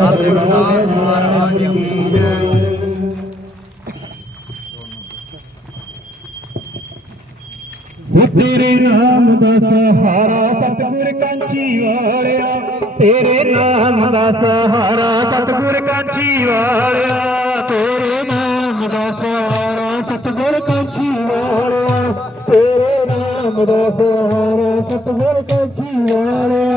ਸਤਿਗੁਰੂ ਰਵਿਦਾਸ ਮਹਾਰਾਜ ਕੀ ਜੈ ਤੇਰੇ ਨਾਮ ਦਾ ਸਹਾਰਾ, ਸਤਿਗੁਰ ਕਾਂਚੀ ਵਾਲਿਆ। ਤੇਰੇ ਨਾਮ ਦਾ ਸਹਾਰਾ, ਸਤਿਗੁਰ ਕਾਂਚੀ ਵਾਲਿਆ। ਤੇਰੇ ਨਾਮ ਦਾ ਸਹਾਰਾ, ਸਤਿਗੁਰ ਕਾਂਚੀ ਵਾਲਿਆ। ਤੇਰੇ ਨਾਮ ਦਾ ਸਹਾਰਾ, ਸਤਿਗੁਰ ਕਾਂਚੀ ਵਾਲਿਆ।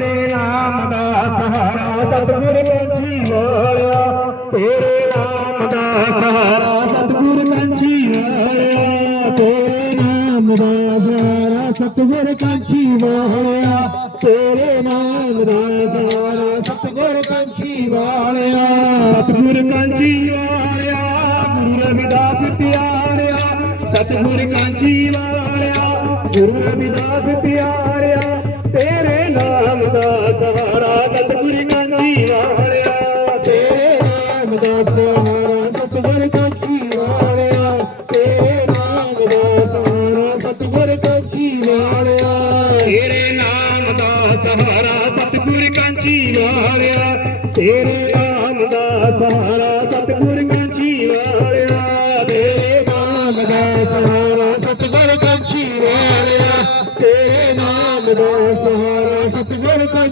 ਤੇਰੇ ਨਾਮ ਦਾ ਸਹਾਰਾ ਸਤਿਗੁਰ ਕਾਂਚੀ ਵਾਲਿਆ। ਤੇਰੇ ਨਾਮ ਦਾ ਸਹਾਰਾ ਸਤਿਗੁਰ ਕਾਂਚੀ ਵਾਲਿਆ। ਤੇਰੇ ਨਾਮ ਦਾ ਸਹਾਰਾ ਸਤਿਗੁਰ ਕਾਂਚੀ ਵਾਲਿਆ। ਤੇਰੇ ਨਾਮ ਦਾ ਸਹਾਰਾ ਸਤਿਗੁਰ ਕਾਂਚੀ ਵਾਲਿਆ। ਸਤਿਗੁਰ ਕਾਂਚੀ ਵਾਲਿਆ, ਗੁਰੂ ਰਵਿਦਾਸ ਪਿਆਰਿਆ। ਸਤਿਗੁਰ ਕਾਂਚੀ ਵਾਲਿਆ, ਗੁਰੂ ਰਵਿਦਾਸ ਪਿਆਰਿਆ। ਦਾ ਸਵਾਰਾ ਸਤਿਗੁਰਾਂ ਜੀਵਾ ਹਰਿਆ। ਤੇਰੇ ਨਾਮ ਦਾ ਸਵਾਰਾ ਸਤਿਗੁਰ ਕਾ ਜੀਵਾ ਹਰਿਆ। ਤੇਰੇ ਨਾਮ ਦਾ ਸਵਾਰਾ ਸਤਿਗੁਰ ਕਾ ਜੀਵਾ ਹਰਿਆ। ਤੇਰੇ ਨਾਮ ਦਾ ਸਹਾਰਾ ਸਤਿਗੁਰ ਕਾ ਜੀਵਾ ਹਰਿਆ। ਤੇਰੇ ਨਾਮ ਦਾ ਸਹਾਰਾ ਸਤਿਗੁਰ ਕਾ ਜੀਵਾ ਹਰਿਆ। ਤੇਰੇ ਨਾਮ ਦਾ ਸਹਾਰਾ ਸਤਿਗੁਰ ਕਾ ਜੀਵਾ ਹਰਿਆ। ਤੇਰੇ ਨਾਮ ਦਾ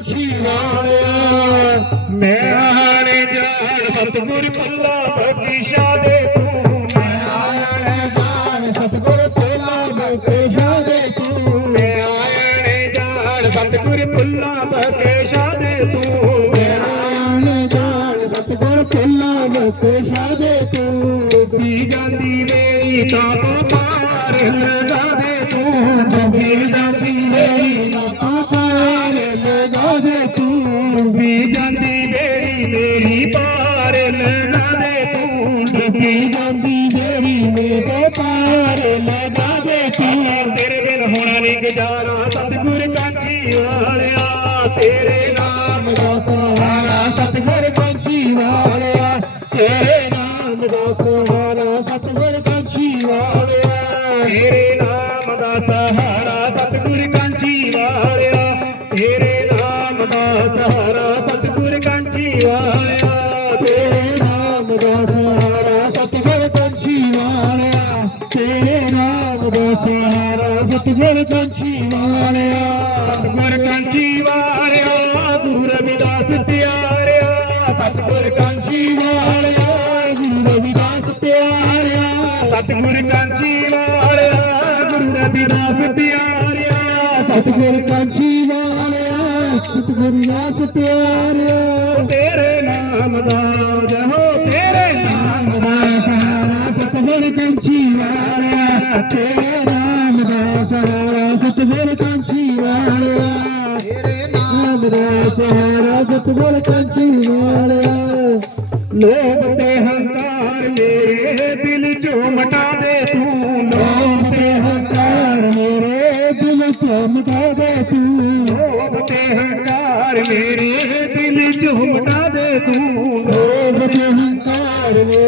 ਸਹਾਰਾ ਸਤਿਗੁਰ ਕਾਂਚੀ ਵਾਲਿਆ ਮੈਂ ਹਾਰੇ ਜਾਣ ਸਤਿਗੁਰ ਪੱਲਾ ਬਖਸ਼ਾ ਦੇ ਤੂੰ। ਮੈਂ ਹਾਰੇ ਜਾਣ ਸਤਿਗੁਰ ਪੱਲਾ ਬਖਸ਼ਾ ਦੇ ਤੂੰ। ਮੈਂ ਹਾਰੇ ਜਾਣ ਸਤਿਗੁਰ ਪੱਲਾ ਬਖਸ਼ਾ ਦੇ ਤੂੰ। ਮੈਂ ਹਾਰੇ ਜਾਣ ਸਤਿਗੁਰ ਪੱਲਾ ਬਖਸ਼ਾ ਦੇ ਤੂੰ। ਡੁੱਬੀ ਜਾਂਦੀ ਮੇਰੀ ਤਾਂ ਪਾਰ ਦਾ ਸਹਾਰਾ ਸਤਿਗੁਰ ਕਾਂਚੀ ਵਾਲਿਆ। ਤੇਰੇ ਨਾਮ ਦਾ ਸਹਾਰਾ ਸਤਿਗੁਰ ਕਾਂਚੀ ਵਾਲਿਆ। ਤੇਰੇ ਨਾਮ ਦਾ ਸਹਾਰਾ ਸਤਿਗੁਰ ਕਾਂਚੀ ਵਾਲਿਆ। ਸਤਿਗੁਰ ਕਾਂਚੀ ਵਾਲਿਆ, ਗੁਰੂ ਰਵਿਦਾਸ ਪਿਆਰਿਆ ਸਤਿਗੁਰ ਕਾਂਚੀ ਵਾਲਿਆ, ਗੁਰੂ ਰਵਿਦਾਸ ਪਿਆਰਿਆ ਸਤਿਗੁਰ ਕਾਂਚੀ ਵਾਲਿਆ, ਗੁਰੂ ਰਵਿਦਾਸ ਪਿਆਰਿਆ ਸਤਿਗੁਰ ਕਾਂਚੀ ਸਤਿਗੁਰ ਪਿਆਰਿਆ ਤੇਰੇ ਨਾਮ ਦਾ ਜਹੋ ਤੇਰੇ ਨਾਮ ਦਾ ਸਹਾਰਾ ਸਤਿਗੁਰ ਕਾਂਚੀ ਵਾਲਿਆ ਤੇਰੇ ਨਾਮ ਦਾ ਸਹਾਰਾ ਸਤਿਗੁਰ ਕਾਂਚੀ ਵਾਲਿਆ ਤੇਰੇ ਨਾਮ ਦਾ ਸਹਾਰਾ ਸਤਿਗੁਰ ਕਾਂਚੀ ਵਾਲਿਆ ਲੋਭ ਤੇ ਹੰਕਾਰ ਮੇਰੇ ਦਿਲ ਚੋਂ ਮਟਾ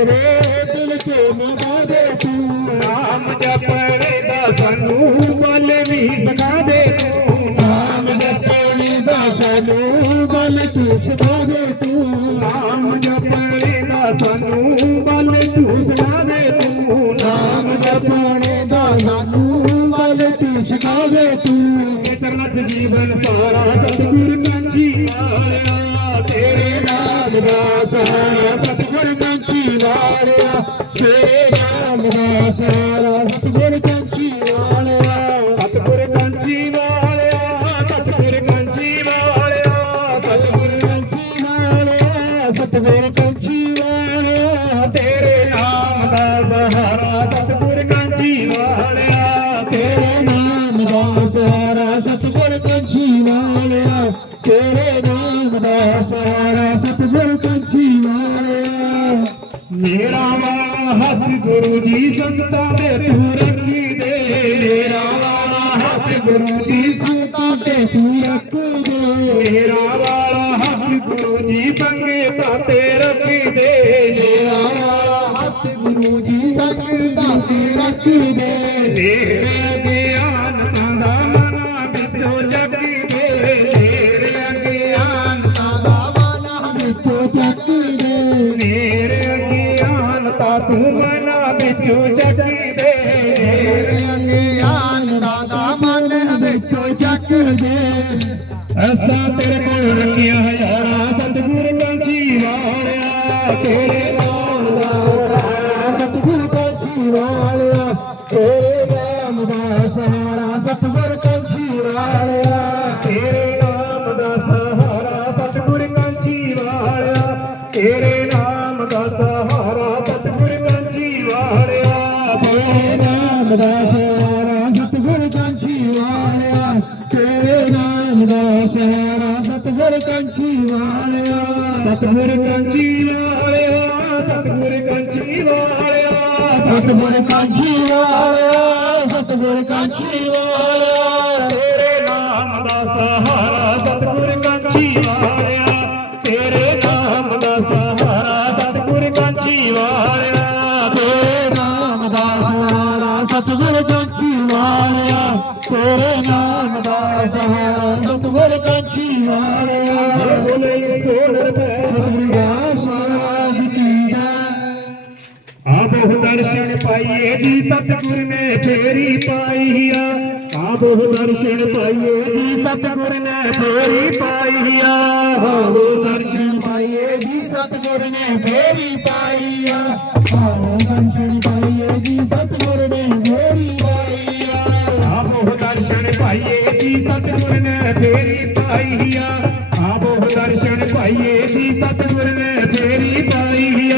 ਮੇਰੇ ਦਿਲ ਚੋਂ ਮਟਾ ਦੇ ਤੂੰ ਨਾਮ ਜਪਣ ਦਾ ਸਾਨੂੰ ਬਲ ਵੀ ਸਿਖਾ ਦੇ। ਤੂੰ ਨਾਮ ਜਪਣ ਦਾ ਸਾਨੂੰ ਬਲ ਤੂੰ ਸਿਖਾ ਦੇ। ਤੂੰ ਨਾਮ ਜਪਣ ਦਾ ਸਾਨੂੰ ਬਲ ਤੂੰ ਸਿਖਾ ਦੇ। ਤੂੰ ਨਾਮ ਜਪਣ ਦਾ ਸਾਨੂੰ ਬਲ ਤੂੰ ਸਿਖਾ ਦੇ। ਤੂੰ ਚਰਨਾਂ ਜੀਵਨ ਸਾਰਾ ਸਤਿਗੁਰ ਵਾਲਿਆ ਤੇਰੇ ਨਾਮ ਦਾ ਸਹਾਰਾ ਸਤਿਗੁਰ ਕਾਂਚੀ ਵਾਲਿਆ ਸਤਿਗੁਰ ਕਾਂਚੀ ਵਾਲਿਆ ਸਤਿਗੁਰ ਕਾਂਚੀ ਵਾਲਿਆ ਸਤਿਗੁਰ ਕਾਂਚੀ ਵਾਲਿਆ ਸਤਿਗੁਰ ਕਾਂਚੀ ਹੱਥ ਗੁਰੂ ਜੀ ਸੰਤਾਂ ਦੇ ਤੂੰ ਰੱਖੀ ਦੇ ਮੇਰਾ ਵਾਲਾ ਹੱਥ ਗੁਰੂ ਜੀ ਸੰਤਾਂ ਦੇ ਤੂੰ ਰੱਖ ਦੇ ਮੇਰਾ ਵਾਲਾ ਹੱਥ ਗੁਰੂ ਜੀ ਸੰਗੇ ਤਾਂ ਤੇ ਰੱਖੀ ਦੇ। ਤੇਰੇ ਨਾਮ ਦਾ ਸਹਾਰਾ ਸਤਿਗੁਰ ਕੋ ਜੀਵਾ ਵਾਲਿਆ। ਤੇਰੇ ਨਾਮ ਦਾ ਸਹਾਰਾ ਸਤਿਗੁਰ ਕੋ ਜੀਵਾ ਵਾਲਿਆ। ਤੇਰੇ ਨਾਮ ਦਾ ਸਹਾਰਾ ਸਤਿਗੁਰ ਕੋ ਜੀਵਾ ਵਾਲਿਆ। ਤੇਰੇ ਨਾਮ ਦਾ ਸਹਾਰਾ ਸਤਿਗੁਰ ਕੋ ਜੀਵਾ ਵਾਲਿਆ। ਤੇਰੇ ਨਾਮ ਦਾ ਸਹਾਰਾ ਸਤਿਗੁਰ ਕੋ ਜੀਵਾ ਵਾਲਿਆ। ਤੇਰੇ ਨਾਮ ਦਾ ਸਹਾਰਾ ਕੰਚੀ ਵਾਲਿਆ। ਸਤਿਗੁਰ ਕੰਚੀ ਵਾਲਿਆ ਸਤਿਗੁਰ ਕੰਚੀ ਵਾਲਿਆ। ਸਤਿਗੁਰ ਕੰਚੀ ਵਾਲਿਆ ਸਤਿਗੁਰ ਕੰਚੀ ਵਾਲਿਆ। ਦਰਸ਼ਨ ਪਾਈਏ ਜੀ, ਸਤਿਗੁਰ ਨੇ ਫੇਰੀ ਪਾਈਆ ਆ। ਦਰਸ਼ਨ ਪਾਈਏ ਜੀ, ਸਤਿਗੁਰ ਨੇ ਫੇਰੀ ਪਾਈ ਆ। ਦਰਸ਼ਨ ਪਾਈਏ ਜੀ, ਸਤਿਗੁਰ ਨੇ ਫੇਰੀ ਪਾਈ ਆ। ਦਰਸ਼ਨ ਪਾਈਏ ਜੀ, ਸਤਿਗੁਰ ਨੇ ਫੇਰੀ ਪਾਈ ਆ। ਦਰਸ਼ਨ ਪਾਈਏ ਜੀ, ਸਤਿਗੁਰ ਨੇ ਫੇਰੀ ਪਾਈ ਆ। ਦਰਸ਼ਨ ਪਾਈਏ ਜੀ, ਸਤਿਗੁਰ ਨੇ ਫੇਰੀ ਪਾਈ ਆ।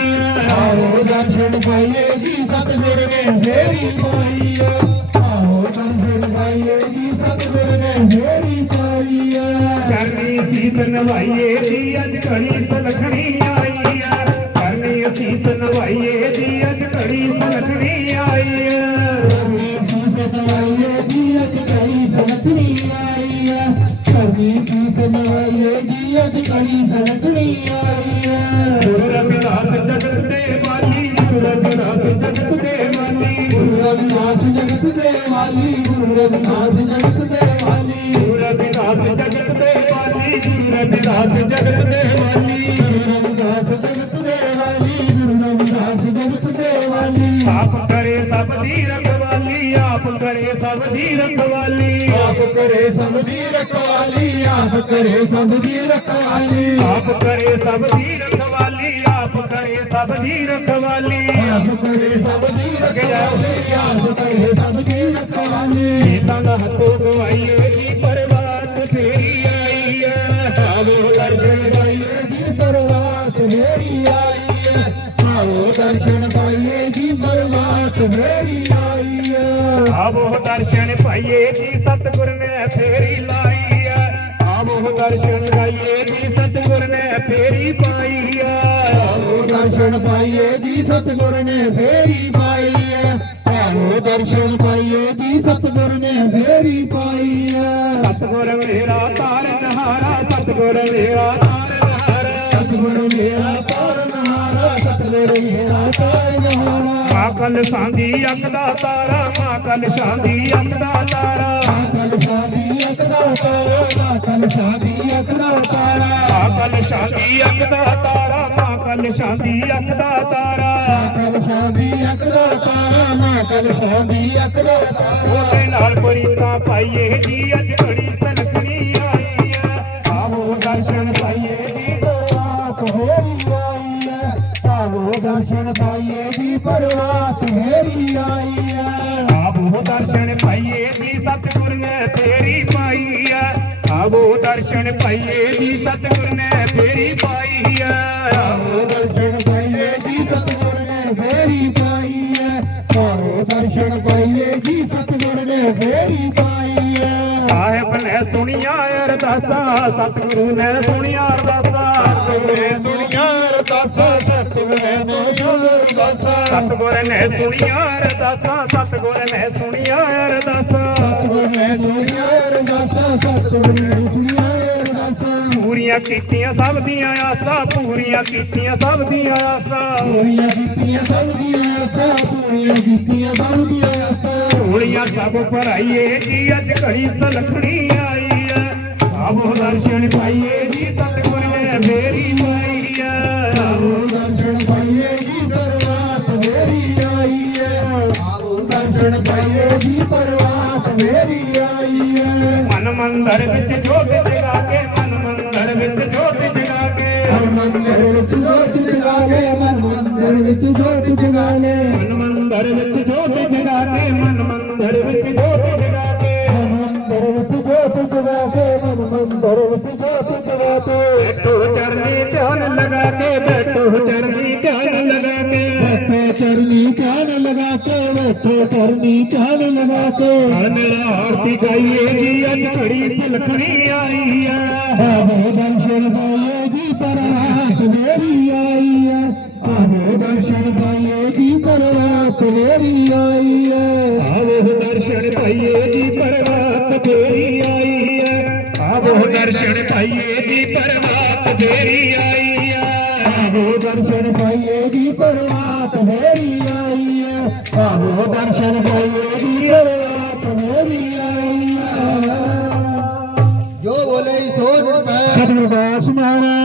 ਆਓ ਦਰਸ਼ਨ ਪਾਈਏ ਜੀ ਸਤਿਗੁਰ ਨੇ ਫੇਰੀ ਪਾਈ ਆ ਆਓ ਦਰਸ਼ਨ ਜੀ ਸਤਿਗੁਰ ਨੇ ਫੇਰੀ ਪਾਈ ਕਰਨੀ ਸੀਤ ਨਵਾਈਏ ਜੀ ਅੱਜ ਘੜੀ ਸਲਖਣੀ ਆਈ ਆ। ਕਰਨੀ ਸੀਤ ਨਵਾਈਏ ਜੀ ਅੱਜ ਘੜੀ ਸਲਖਣੀ ਆਈ ਆ। ਕਰਨੀ ਸੀਤ ਨਵਾਈਏ ਜੀ ਅੱਜ ਘੜੀ ਸਲਖਣੀ ਆਈ ਆ। ਕਰਨੀ ਸੀਤ ਨਵਾਈਏ ਜੀ ਅੱਜ ਘੜੀ ਸਲਖਣੀ ਆਈ ਗੁਰੂ ਰਵਿਦਾਸ ਜਗਤ ਦੇ ਵਾਲੀ ਗੁਰੂ ਰਵਿਦਾਸ ਜਗਤ ਦੇ ਵਾਲੀ ਗੁਰੂ ਰਵਿਦਾਸ ਜਗਤ ਦੇ ਵਾਲੀ ਗੁਰੂ ਰਵਿਦਾਸ ਜਗਤ ਦੇ ਵਾਲੀ ਗੁਰੂ ਰਵਿਦਾਸ ਜਗਤ ਦੇ ਵਾਲੀ ਆਪ ਕਰੇ ਸਭ ਦੀ ਰਖਵਾਲੀ ਆਪ ਕਰੇ ਸਭ ਦੀ ਰਖਵਾਲੀ। ਆਪ ਕਰੇ ਸਭ ਦੀ ਰਖਵਾਲੀ ਆਪ ਕਰੇ ਸਭ ਦੀ ਰਖਵਾਲੀ। ਆਪ ਕਰੇ ਸਭ ਦੀ ਰਖਵਾਲੀ ਸਭ ਦੀ ਰਖਵਾਲੀ ਆਪ ਕਰੇ ਸਭ ਦੀ ਰਖਵਾਲੀ ਆਪ ਕਰੇ ਸਭ ਦੀ ਰਖਵਾਲੀ ਇਦਾਂ ਹੱਥੋਂ ਗਵਾਈਏ ਜੀ ਪਰਵਾਤ ਤੇਰੀ ਆਈ ਹੈ ਆਵੋ ਦਰਸ਼ਨ ਪਾਈਏ ਜੀ ਪਰਵਾਤ ਮੇਰੀ ਆਈ ਹੈ ਆਵੋ ਦਰਸ਼ਨ ਪਾਈਏ ਜੀ ਪਰਵਾਤ ਮੇਰੀ ਆਈ ਹੈ ਆਵੋ ਦਰਸ਼ਨ ਪਾਈਏ ਜੀ ਸਤਿਗੁਰ ਨੇ ਫੇਰੀ ਲਾਈ ਹੈ ਆਵੋ ਦਰਸ਼ਨ ਪਾਈਏ ਦਰਸ਼ਨ ਪਾਈਏ ਜੀ ਸਤਿਗੁਰ ਨੇ ਫੇਰੀ ਪਾਈ ਹੈ ਆਵੋ ਦਰਸ਼ਨ ਪਾਈਏ ਜੀ ਸਤਿਗੁਰ ਨੇ ਫੇਰੀ ਪਾਈ ਹੈ ਸਤਿਗੁਰ ਮੇਰਾ ਤਾਰਨਹਾਰਾ ਸਤਿਗੁਰ ਮੇਰਾ ਤਾਰਨਹਾਰਾ ਸਤਿਗੁਰ ਮੇਰਾ ਤਾਰਨਹਾਰਾ ਸਤਿਗੁਰ ਮੇਰਾ ਤਾਰਨਹਾਰਾ ਮਾ ਕਲ ਸਾਂਦੀ ਅੱਖ ਦਾ ਤਾਰਾ ਮਾ ਕਲ ਸਾਂਦੀ ਅੱਖ ਦਾ ਤਾਰਾ। ਮਾ ਕਲ ਸਾਂਦੀ ਅੱਖ ਦਾ ਤਾਰਾ ਮਾ ਕਲ ਸਾਂਦੀ ਅੱਖ ਦਾ ਤਾਰਾ। ਮਾ ਕਲ ਸਾਂਦੀ ਅੱਖ ਦਾ ਤਾਰਾ ਮਾ ਕਲ ਸਾਂਦੀ ਅੱਖ ਦਾ ਤਾਰਾ। ਮਾ ਕਲ ਸਾਂਦੀ ਅੱਖ ਦਾ ਤਾਰਾ ਮਾ ਕਲ ਸਾਂਦੀ ਅੱਖ ਦਾ ਤਾਰਾ। ਉਹਦੇ ਨਾਲ ਪਰੀਤਾ ਪਾਈਏ ਜੀ ਅੱਜ ਘੜੀ ਆਈ ਆ। ਆਵੋ ਦਰਸ਼ਨ ਪਾਈਏ ਜੀ ਪਰਵਾਤ ਹੋਈ ਆਈ ਆ। ਆਵੋ ਦਰਸ਼ਨ ਪਾਈਏ ਜੀ ਪਰਵਾਤ ਮੇਰੀ ਆਈ ਆ। ਆਵੋ ਦਰਸ਼ਨ ਪਾਈਏ ਜੀ ਸਤਿਗੁਰ ਨੇ ਫੇਰੀ ਪਾਈ ਆ। ਆਵੋ ਦਰਸ਼ਨ ਪਾਈਏ ਜੀ ਸਤਿਗੁਰ ਨੇ ਫੇਰੀ ਪਾਈ ਆ। ਅਰਦਾਸਾਂ, ਸਤਿਗੁਰੂ ਨੇ ਸੁਣੀਆਂ ਅਰਦਾਸਾਂ। ਸਤਿਗੁਰੂ ਨੇ ਸੁਣੀਆਂ ਅਰਦਾਸਾਂ, ਸਤਿਗੁਰੂ ਨੇ ਸੁਣੀਆਂ ਸਤਿਗੁਰ ਨੇ ਸੁਣੀਆਂ ਅਰਦਾਸਾਂ। ਸਤਿਗੁਰ ਨੇ ਸੁਣੀਆਂ ਅਰਦਾਸਾਂ ਸਤਿਗੁਰ ਨੇ ਸੁਣੀਆਂ ਅਰਦਾਸਾਂ ਸਤਿਗੁਰ ਨੇ ਸੁਣੀਆਂ ਪੂਰੀਆਂ ਕੀਤੀਆਂ ਸਭ ਦੀਆਂ ਆਸਾਂ, ਪੂਰੀਆਂ ਕੀਤੀਆਂ ਸਭ ਦੀਆਂ ਆਸਾਂ। ਪੂਰੀਆਂ ਕੀਤੀਆਂ ਸਭ ਦੀਆਂ ਆਸਾਂ ਪੂਰੀਆਂ ਕੀਤੀਆਂ ਸਭ ਦੀਆਂ ਆਸਾਂ ਢੋਲੀਆਂ ਸਭ ਭਰਾਈਏ ਜੀ ਅੱਜ ਘੜੀ ਸਲਖਣੀ ਆਵੋ ਦਰਸ਼ਨ ਪਾਈਏ ਜੀ ਸਤਿਗੁਰ ਨੇ ਮੇਰੀ ਐ ਆਵੋ ਦਰਸ਼ਨ ਪਾਈਏ ਜੀ ਪਰਵਾਤ ਮੇਰੀ ਆਈ ਐ ਆਵੋ ਦਰਸ਼ਨ ਪਾਈਏ ਜੀ ਪਰਵਾਤ ਮੇਰੀ ਆਈ ਐ ਮਨ ਮੰਦਰ ਵਿੱਚ ਜੋਤ ਜਗਾ ਕੇ बैठो करनी कान लगा के बैठो करनी कान लगा के मेरा आरती गाइए जी अज खड़ी पलखनी आई है वो दर्शन पाइए जी परवास मेरी आई है वो दर्शन पाइए जी परवास मेरी आई है वो दर्शन पाइए जी परवास तेरी आई है वो दर्शन पाइए जी परवास तेरी आई ਆਹੋ ਦਰਸ਼ਨ ਪਾਈਏ ਜੀ ਪਰਵਾਤ ਮੇਰੀ ਆਈ ਹੈ ਆਹੋ ਦਰਸ਼ਨ ਪਾਈਏ ਜੀ ਪਰਵਾਤ ਮੇਰੀ ਆਈ ਹੈ ਜੋ ਬੋਲੇ ਸੋ ਨਿਰਭੈ ਸਤਿਗੁਰਦਾਸ ਮਹਾਰਾਜ। ਕੀ